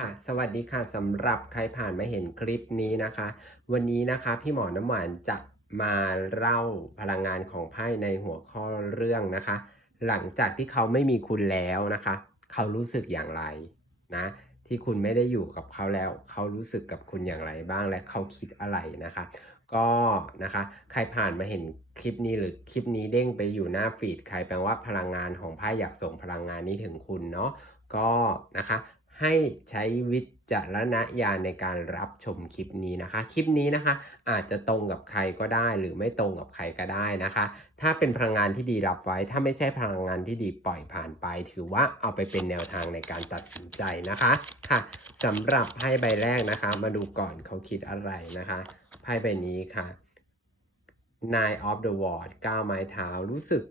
ค่ะ สวัสดีค่ะสำหรับใครผ่านมาเห็นคลิปนี้นะคะ วันนี้นะคะพี่หมอน้ำหวานจะมาเล่าพลังงานของไพ่ในหัวข้อเรื่องนะคะ หลังจากที่เขาไม่มีคุณแล้วนะคะ เขารู้สึกอย่างไรนะ ที่คุณไม่ได้อยู่กับเขาแล้ว เขารู้สึกกับคุณอย่างไรบ้างและเขาคิดอะไรนะคะ ก็นะคะใครผ่านมาเห็นคลิปนี้หรือคลิปนี้เด้งไปอยู่หน้าฟีดใครแปลว่าพลังงานของไพ่อยากส่งพลังงานนี้ถึงคุณเนาะก็นะคะ ให้ใช้วิจารณญาณในการรับชมคลิปนี้นะคะ คลิปนี้นะคะ อาจจะตรงกับใครก็ได้ หรือไม่ตรงกับใครก็ได้นะคะ ถ้าเป็นพลังงานที่ดีรับไว้ ถ้าไม่ใช่พลังงานที่ดีปล่อยผ่านไป ถือว่าเอาไปเป็นแนวทางในการตัดสินใจนะคะค่ะสำหรับไพ่ใบแรกนะคะ มาดูก่อนเขาคิดอะไรนะคะไพ่ใบนี้ค่ะ Nine of the w a r d 9ไม้เท้ารู้สึก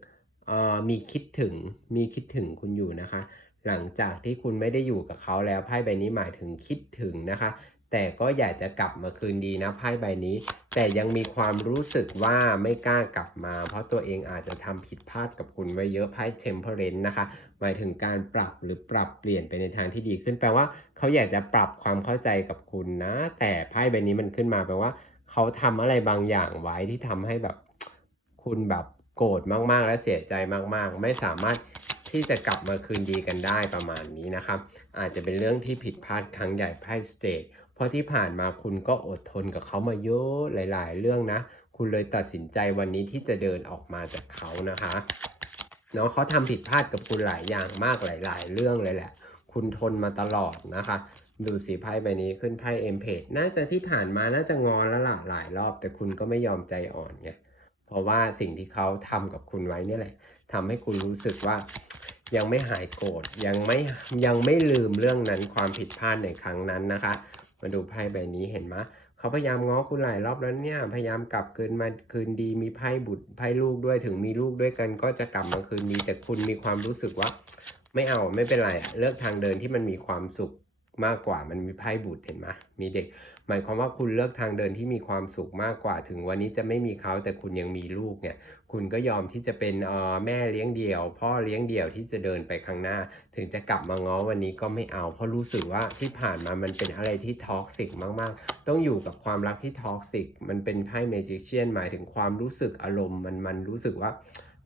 มีคิดถึงมีคิดถึงคุณอยู่นะคะ หลังจากที่คุณไม่ได้อยู่กับเขาแล้วไพ่ใบนี้หมายถึงคิดถึงนะคะ แต่ก็อยากจะกลับมาคืนดีนะไพ่ใบนี้ แต่ยังมีความรู้สึกว่าไม่กล้ากลับมา เพราะตัวเองอาจจะทำผิดพลาดกับคุณไว้เยอะไพ่ temperance นะคะ หมายถึงการปรับหรือปรับเปลี่ยนไปในทางที่ดีขึ้นแปลว่าเขาอยากจะปรับความเข้าใจกับคุณนะ แต่ไพ่ใบนี้มันขึ้นมาแปลว่า เขาทำอะไรบางอย่างไว้ที่ทำให้แบบ คุณแบบโกรธมากๆ และเสียใจมากๆ ไม่สามารถ ที่จะกลับมาคืนดีกันได้ประมาณนี้นะครับ อาจจะเป็นเรื่องที่ผิดพลาดครั้งใหญ่ไพ่สเตทเพราะที่ผ่านมาคุณก็อดทนกับเขามาเยอะหลาย ๆ เรื่องนะ คุณเลยตัดสินใจวันนี้ที่จะเดินออกมาจากเขานะคะเนาะเขาทำผิดพลาดกับคุณหลายอย่างมากหลาย ๆ เรื่องเลยแหละ คุณทนมาตลอดนะคะ ดูสีไพ่ใบนี้ขึ้นไพ่เอ็มเพจน่าจะที่ผ่านมาน่าจะงอนแล้วล่ะหลายรอบ แต่คุณก็ไม่ยอมใจอ่อนไงเพราะว่าสิ่งที่เขาทำกับคุณไว้เนี่ยแหละ ทำให้คุณรู้สึกว่ายังไม่หายโกรธยังไม่ยังไม่ลืมเรื่องนั้นความผิดพลาดในครั้งนั้นนะคะ มาดูไพ่ใบนี้เห็นไหมเขาพยายามง้อคุณหลายรอบแล้วเนี่ยพยายามกลับคืนมาคืนดีมีไพ่บุตรไพ่ลูกด้วยถึงมีลูกด้วยกัน ก็จะกลับมาคืนดีแต่คุณมีความรู้สึกว่า ไม่เอาไม่เป็นไรเลือกทางเดินที่มันมีความสุขมากกว่ามันมีไพ่บุตรเห็นไหมมีเด็ก หมายความว่าคุณเลือกทางเดินที่มีความสุขมากกว่าถึงวันนี้จะไม่มีเขาแต่คุณยังมีลูกเนี่ย คุณก็ยอมที่จะเป็นออแม่เลี้ยงเดี่ยว พ่อเลี้ยงเดี่ยวที่จะเดินไปข้างหน้า ถึงจะกลับมาง้อวันนี้ก็ไม่เอา เพราะรู้สึกว่าที่ผ่านมามันเป็นอะไรที่ท็อกซิกมากๆ ต้องอยู่กับความรักที่ท็อกซิกมันเป็นไพ่เมจิเชียนหมายถึงความรู้สึกอารมณ์มันมันรู้สึกว่า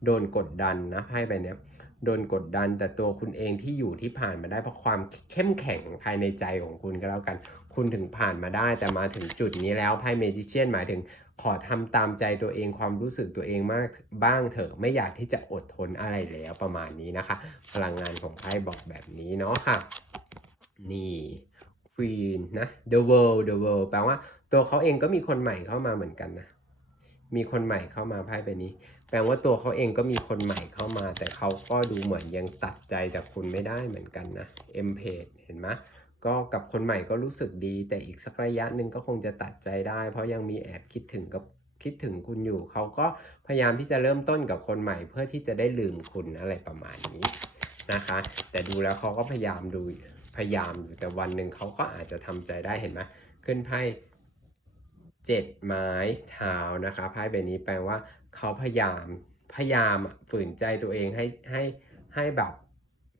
โดนกดดันนะไพ่ใบเนี้ย โดนกดดันแต่ตัวคุณเองที่อยู่ที่ผ่านมาได้เพราะความเข้มแข็งภายในใจของคุณก็แล้วกัน คุณถึงผ่านมาได้ แต่มาถึงจุดนี้แล้วไพ่เมจิเชียนหมายถึงขอทำตามใจตัวเองความรู้สึกตัวเองมากบ้างเถอะไม่อยากที่จะอดทนอะไรแล้วประมาณนี้นะคะ พลังงานของไพ่บอกแบบนี้เนาะค่ะ นี่ Queen นะ The World The World แปลว่าตัวเขาเองก็มีคนใหม่เข้ามาเหมือนกันนะ มีคนใหม่เข้ามาไพ่ใบนี้ แปลว่าตัวเขาเองก็มีคนใหม่เข้ามา แต่เขาก็ดูเหมือนยังตัดใจจากคุณไม่ได้เหมือนกันนะ M page เห็นไหมก็กับคนใหม่ก็รู้สึกดี แต่อีกสักระยะหนึ่งก็คงจะตัดใจได้ เพราะยังมีแอบคิดถึงกับคิดถึงคุณอยู่ เขาก็พยายามที่จะเริ่มต้นกับคนใหม่ เพื่อที่จะได้ลืมคุณอะไรประมาณนี้นะคะ แต่ดูแล้วเขาก็พยายามดูพยายามอยู่แต่วันหนึ่งเขาก็อาจจะทำใจได้เห็นไหมขึ้นไพ่ เจ็ดไม้เท้านะคะไพ่ใบนี้แปลว่าเขาพยายามพยายามฝืนใจตัวเองให้ให้ให้แบบ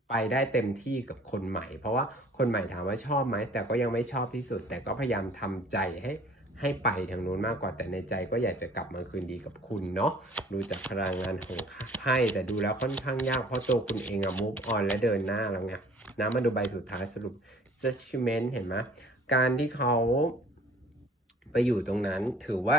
ไปได้เต็มที่กับคนใหม่ เพราะว่าคนใหม่ถามว่าชอบไหมแต่ก็ยังไม่ชอบที่สุด แต่ก็พยายามทำใจให้ให้ไปทางนู้นมากกว่าแต่ในใจก็อยากจะกลับมาคืนดีกับคุณเนาะดูจากพลังงานของไพ่แต่ดูแล้วค่อนข้างยากเพราะตัวคุณเองอะ move on และเดินหน้าแล้วไงนะมาดูใบสุดท้ายสรุป judgment เห็นไหมการที่เขา ไปอยู่ตรงนั้นถือว่า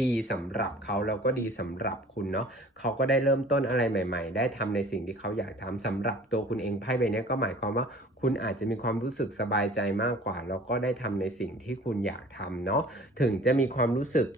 ดีสำหรับเขาแล้วก็ดีสำหรับคุณเนาะเขาก็ได้เริ่มต้นอะไรใหม่ ๆ ได้ทำในสิ่งที่เขาอยากทำสำหรับตัวคุณเองไพ่ใบนี้ก็หมายความว่า คุณอาจจะมีความรู้สึกสบายใจมากกว่า แล้วก็ได้ทำในสิ่งที่คุณอยากทำเนาะถึงจะมีความรู้สึก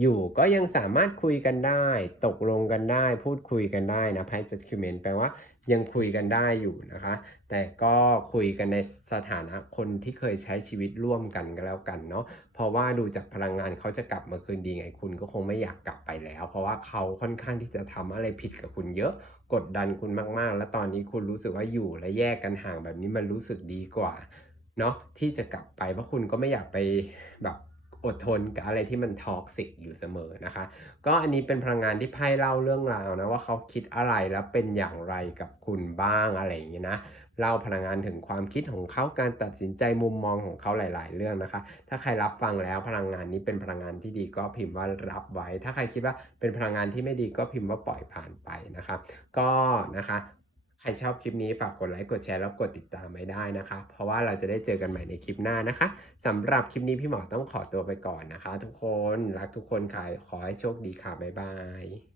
อยู่ก็ยังสามารถคุยกันได้ ตกลงกันได้ พูดคุยกันได้นะไพ่ judgment แปลว่ายังคุยกันได้อยู่นะคะ แต่ก็คุยกันในสถานะคนที่เคยใช้ชีวิตร่วมกันก็แล้วกันเนาะเพราะว่าดูจากพลังงานเขาจะกลับมาคืนดีไงคุณก็คงไม่อยากกลับไปแล้ว เพราะว่าเขาค่อนข้างที่จะทำอะไรผิดกับคุณเยอะกดดันคุณมากๆ แล้วตอนนี้คุณรู้สึกว่าอยู่และแยกกันห่างแบบนี้มันรู้สึกดีกว่าเนาะที่จะกลับไปเพราะคุณก็ไม่อยากไปแบบ อดทนกับอะไรที่มันท็อกซิกอยู่เสมอนะคะ ก็อันนี้เป็นพลังงานที่ไพ่เล่าเรื่องราวนะว่าเขาคิดอะไรแล้วเป็นอย่างไรกับคุณบ้างอะไรอย่างเงี้ยนะเล่าพลังงานถึงความคิดของเขาการตัดสินใจมุมมองของเขาหลาย ๆ เรื่องนะคะ ถ้าใครรับฟังแล้วพลังงานนี้เป็นพลังงานที่ดีก็พิมพ์ว่ารับไว้ ถ้าใครคิดว่าเป็นพลังงานที่ไม่ดีก็พิมพ์ว่าปล่อยผ่านไปนะคะ ก็นะคะ ใครชอบคลิปนี้ฝากกดไลค์ กดแชร์ แล้วกดติดตามไว้ได้นะคะ เพราะว่าเราจะได้เจอกันใหม่ในคลิปหน้านะคะสำหรับคลิปนี้พี่หมอต้องขอตัวไปก่อนนะคะ ทุกคน รักทุกคนค่ะ ขอให้โชคดีค่ะ บ๊ายบาย